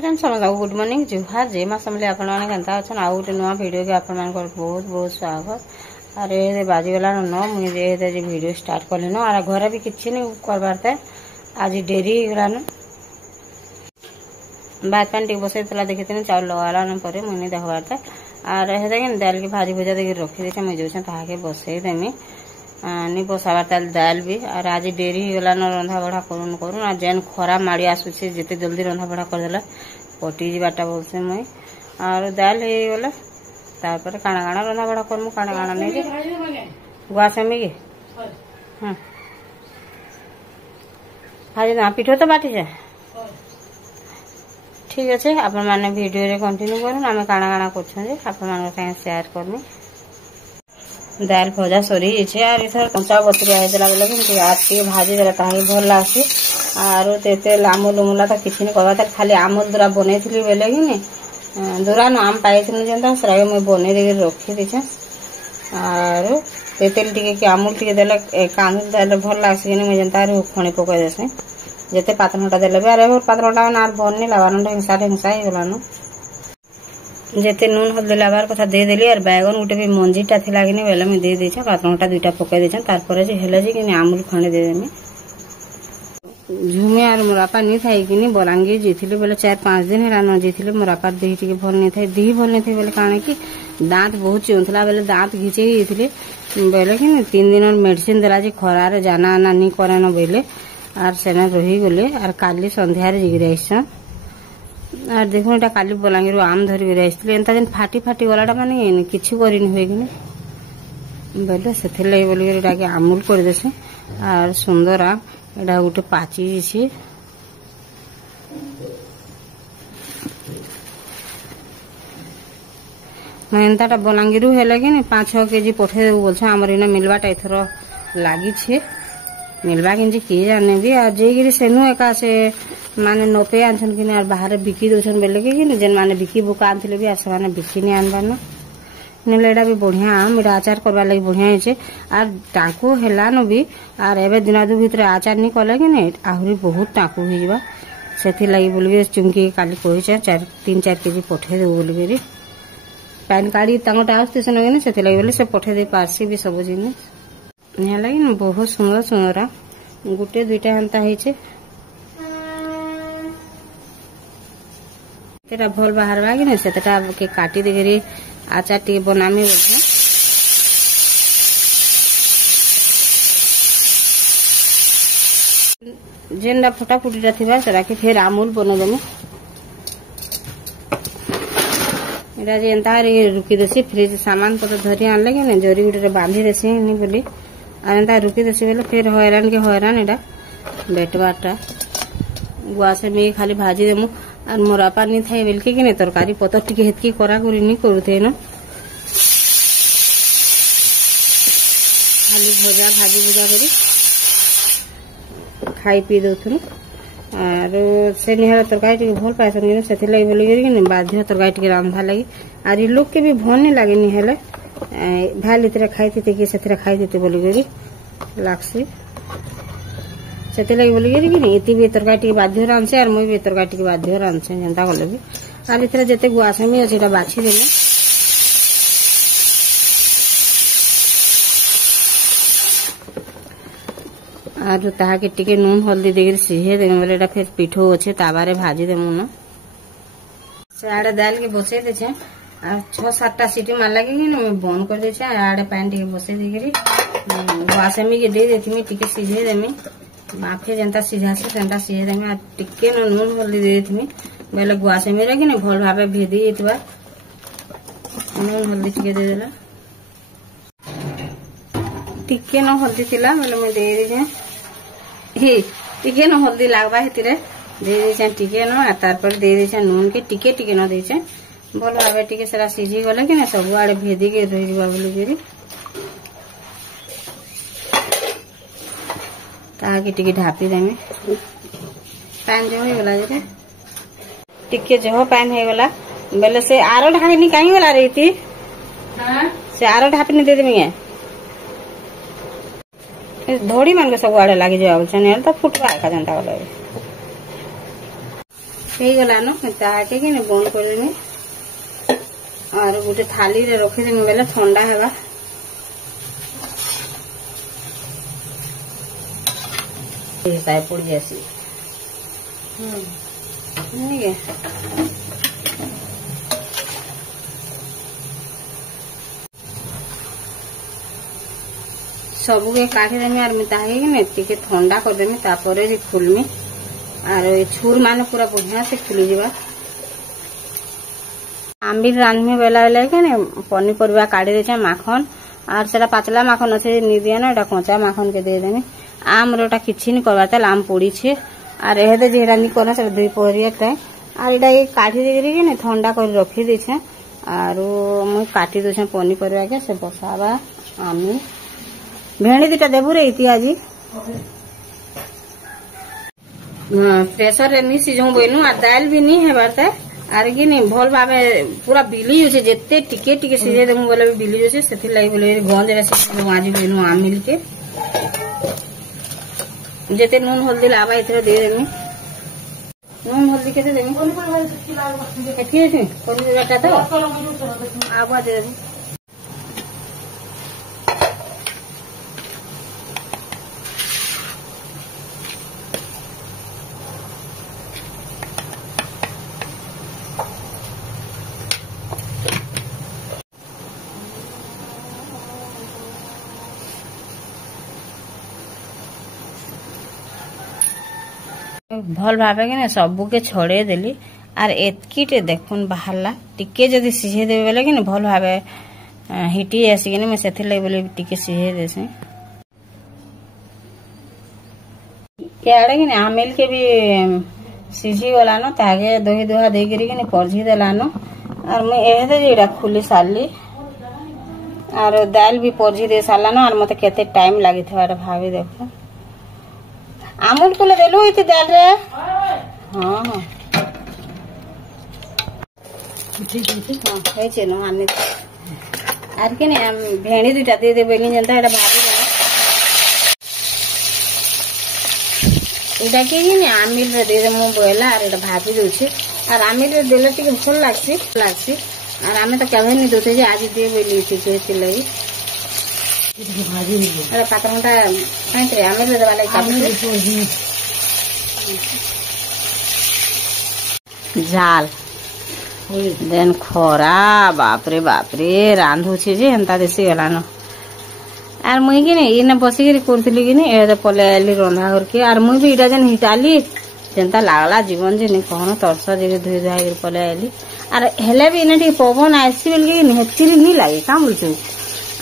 Friends समझ good morning जुहार जय माँ समझे आपण मैंने केन्ता अच्छा आउ गोटे नुआ भिडियो के आपण मान बहुत बहुत स्वागत। अरे बाजीगला न मुझे भिडियो स्टार्ट कली न आर घर भी किसी नहीं करबार था आज डेरी गलान भात पानी टे बसई देखी चाउल लगालान पर मुझे देखबार था आर हे दाल की भाजी भुजा देखिए रखी देखे मुझे ताके बसई देमी नहीं बसाबार ताल दाल भी और आज डेरी गलान रंधा बढ़ा करूँ करूँ आ जेन खरा माड़ी आसूचे जिते जल्दी रंधा बढ़ा करदेला पटी जाटा बोलसे मुई और दाल हो गला तापर काଣା काଣା रंधा बढ़ा करमु काଣା काଣା नहीं के गुआ सेमी के हाँ भाजी ना पिठो तो बाटी जाए ठीक अच्छे आपण मैंने वीडियो रे कंटिन्यू करूँ आम काଣା काଣା कर शेयर करमी दाल भजा सरी और इधर कंचा बतुरिया होता बोले कि आज टे भाजी देला ताकि भल लगे आरो तेते आमुल उमुला तो किसी नहीं करवा खाली आमुल दूरा बन थी बोले कि दूरा न आम पाई जेनता से मुझे बन दे रखी देछे आरो तेतेल टे आमुल टे देले कांदूल देले भल लगे कि मुझे जेनता खणी पकई देसे जिते पातनटा देले भी अरे पातनटा ना भल नहीं लगा ढेंसा ढेंसा हो गलान जिते नून हल्दी लगार कथा दे देली और बैगन गोटे भी मंजीटा थिला कि बेले मुझे दे देछे पातनटा दुईटा पकई देछे तारपर जे हेले जे कि आमुल खंडे दे देमी झुमे और मोरापा नहीं थाई कि बलांगीर जीथिले बोले 4-5 दिन है न जीथिले मोरापा देह टिके भल नहीं थाई देह भल नहीं थी बोले काणे कि दांत बहुत चिउथला बोले दांत घिचे ही बोले कि 3 दिन मेडिसिन देला जे खरार जाना आना नहीं करे न बोले और सेना रही गले और काली संध्यार जिगिर आइसन और देखो एटा काली बलांगीर आम धरिक आसते एंता जेन फाटी फाटी गलाटा माने किछि करिन हुए कि बोले से बोलिके आमुल कर देसे और सुंदर आम एटा गोटे पाची छे एंताटा बलांगीर हेले कि 5-6 केजी पठे देबू बोलछे हमर इना मिलवाटा एथर लागी छे मिलवा कि किए जाने भी आज जेगिरी सेनु एका से माने नपे आनछन कि और बाहर बिकी दोछन बेले कि जेन माने बिकी बुका आनथिले भी आसे माने बिकी नहीं आनबार न नेले एटा भी बढ़िया आम एटा आचार करबा लागि बढ़िया होइछे और टाको हेलानो भी और एबे दिनादु भितर आचार नहीं कले कि आहुरी बहुत टाको हो जिबा सेथि लागि बोलगे चुमकी काली कहिछे 3-4 केजी पठे देबो बोलगे पैन कार्ड तांगटा आस्ते सनगे ने सेथि लागि बोले से पठे दे पारसी भी सब जिनिस निहा लगी न बहुत सुंदर सुंदर गोटे दुईटा हेन्ता होइछे तेरा भल बाहर बागी न सेटा के काटी देकरी आचार टे बनामी बोलछे जेनडा फटाफुटीटा थिबा सेटा के फिर आमुल बनदेमु एटा जे एंता रुकी देसी फ्रिज सामान पत्र धरी आनले कि जरी गुटे बांधी देसी नहीं बोली और एंता रुकी देसी बोले फिर हैरान के हैरान एटा बेटबाटा गुआ से मैं खाली भाजी देमु और मोरापा नहीं थाई बेलके कि तरकारी पतर टिके हेतकी करा करी नहीं करूथे न खाली भजा भाजी भुजा करी खाई पी दउथुनु और से निहर तरकारी टिके भल पाइसन कि सेथि लागि बोली कि बाध्य तरकारी टिके रांधा लागि और लोग के भी भल नहीं लागे नि हेले भाल इतरे खाई थी कि सेथि खाई देते बोली गरी लागसी सेथि लागि बोली गरी कि इति भी तरकारी टिके बाध्य रांधसे और मुई भी तरकारी टिके बाध्य रांधसे जेंता गले भी और इतरे जते गुआसेमी अछि एटा बाछि देले और ताहा के टिके नून हल्दी देकर सिझे देमे बोले एटा फिर पिठो अच्छे ताबारे भाजी देमु न से आड़े दाल के बसे देछे और 6-7टा सीटी मारला कि बंद कर देछे आड़े पानी टिके बसे देकरी वासेमी के दे देथिमी टिके सिझे देमी माफे जेंता सिझासे सेंता सिझे देमी टिके नून हल्दी दे देथिमी बेले गुआसेमी रे कि भल भाबे भेदी जेतबा नून हल्दी टिके दे देला टिके न हल्दी थिला बेले मैं दे देछे हे टिके न हल्दी लागबा हेतिरे दे देछे टिके न तारपर दे देछे नून के टिके टिके न देछे भल भाबे टिके सेरा सिझी गले कि सब आड़े भेदी के रही जिबा बोली फेरी ताके टिके ढापी देमी पान जो हो गला जे टिके जो पान हो गला बेले से आरो ढाकनी काई गला रहीती हां से आरो ढापनी दे देमी धोड़ी मान के सब आड़े लगी जाए तो फुटवा का जनता गले हो गलान ताके कि बंद करदेमी और गोटे थाली रे रखीदेमी बेले ठंडा हेबा। पड़ जासी सबू के काटिदेमी और मुझे ठंडा करदेमी तापर खुलमी और छुर मान पूरा बढ़िया से खुली जावा। आंबिल रांधमी बेला बेला के पनीपरिया काढ़ी देछे माखन और सेटा पातला माखन अच्छे नहीं दिया ना कंचा माखन के देदेमी। आम रोटा किसी नहीं करवा ताल आम पड़ी छे और एहदे जेड़ा नहीं करना से दुई पहरिया टाइम और एटा ये काटी देकरी के ठंडा कर रखी देछे और मुई काटी देछे पनीपरिया के से बसावा। आमी भेंडी दुटा देबू रे इतिहाजी प्रेसर रे नहीं सिझो बोइनु और दाल भी नहीं है बारता आर कि नहीं भल भाव पूरा बिली होचे जेते टिके टिके सिझे देमु बोले भी बिली होचे सेथि लाई बोले गंज रे सिझो आजी बोइनु आम मिल के जेते नून हल्दी लावा इतरे दे देमी। नून हल्दी केते देमी एथि एथि कोनी बेटा तो आवा दे देमी। भल भावे कि सबू के छड़े देली आर एतकीटे देखुन बाहरला टिके जदि सिझे देबे बेले कि भल भावे हिटी आसी कि से बोले टिके सिझे देसे केड़े कि आमिल के भी सिझी गलान ताके दही दुहा देकरी परझी देलान और मुझे एहदे जेड़ा खुली सारली और दाल भी परझी दे सारलान और मते केते टाइम लागि थवार भाभी देखो आमुल को देलु इति दाल रे। हाँ हाँ ठीक है न आने आर के नहीं भेड़ी दुटा दे दे बेली जनता एटा भाभी एटा के नहीं आमिल रे दे दे मु बोला और एटा भाभी दोछे और आमिल रे देले टिके भल लागसी और आमे तो केबे नहीं दोते जे आज दे बेली टिके तिलई अरे पात्रटा कांतरे आमिल रे देवाले काबू झाल देन खरा बापरे बापरे रांधुछे जे हेंता देसी गलान आर मुई कि नहीं इने बसिकरी करथली कि नहीं ए पले आली रंधा करके आर मुई भी इटा जेन हिटाली जेंता लागला जीवन जे नहीं कहनो तरस जे धुई धाई पले आली आर हेले भी इने ठीक पवन आसी बेल के हेतिरी नहीं लागे का बोलछु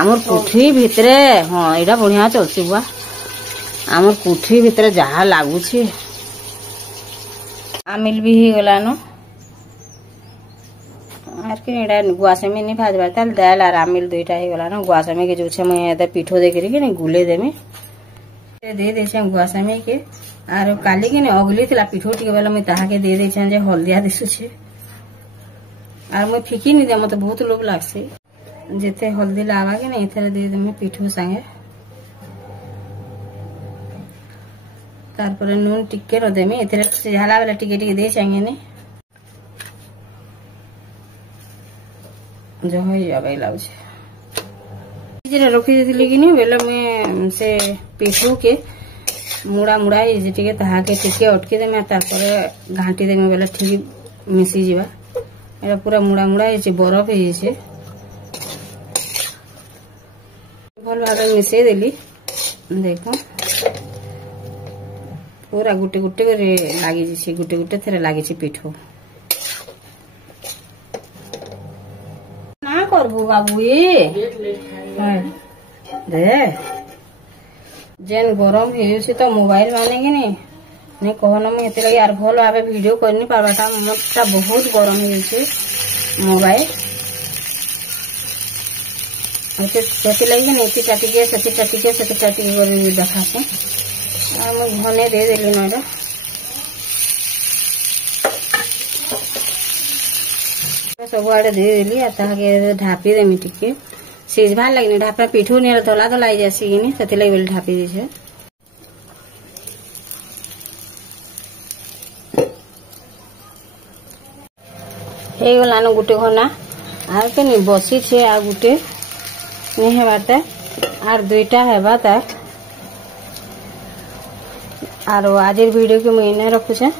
आमर कोठी भितरे। हाँ एटा बढ़िया चलसी बुआ आमर कोठी भितरे जहा लागुछे आमिल भी ही गलान आर कि एटा गुआसेमी नहीं भाजबार ताल दाल और आमिल दुईटा ही गलान गुआसेमी के जो मुझे पिठो देकरी कि गुले देमी दे देछे गुआसेमी के आर काली कि अगली थिला पिठो टिके बेला मुई ताहा के दे देछे जे हल्दिया दिसुछे आर मुई फिकी नहीं दे मते बहुत लोभ लागसे जेते हल्दी लावा के नहीं इथरे दे देमी पिठो संगे तारपरे नून टिके रो देमी इथरे सिझाला बेला टिके टिके दे चाहिए ने जो होई जाबे लाउछे जेरा रखी देली कि नहीं बेला मैं से पिठो के मुड़ा मुड़ा जे टिके ताहा के टिके अटकी देमी तारपरे घांटी देमी बेला ठीक मिसी जीवा एरा पूरा मुड़ा मुड़ा जे बरफ हे जे भल भाव मिसई देली देखो पूरा गुटे गुटे लगी गुटे गुटे थे लगी पिठो ना करबू बाबू ये दे जेन गरम हो तो मोबाइल माने कि नहीं कहना मुझे लगे यार भल भाव वीडियो कर नहीं पार्बाटा मोटा बहुत गरम हो मोबाइल से लगे नहीं टाटिके देखाते घने दे देली नईटा सब आड़े दे देली ढापी देमी टिके सिझबार लगे ढापा पिठो नहीं धला धला जासी कि लगे ढापी दीछे ହେଇଗଲାନ गुटे घना आर के नि बसी छे आ गुटे नहीं हेबाते आर दुईटा हेबा तक आर आज वीडियो के मुझे नहीं रखुचे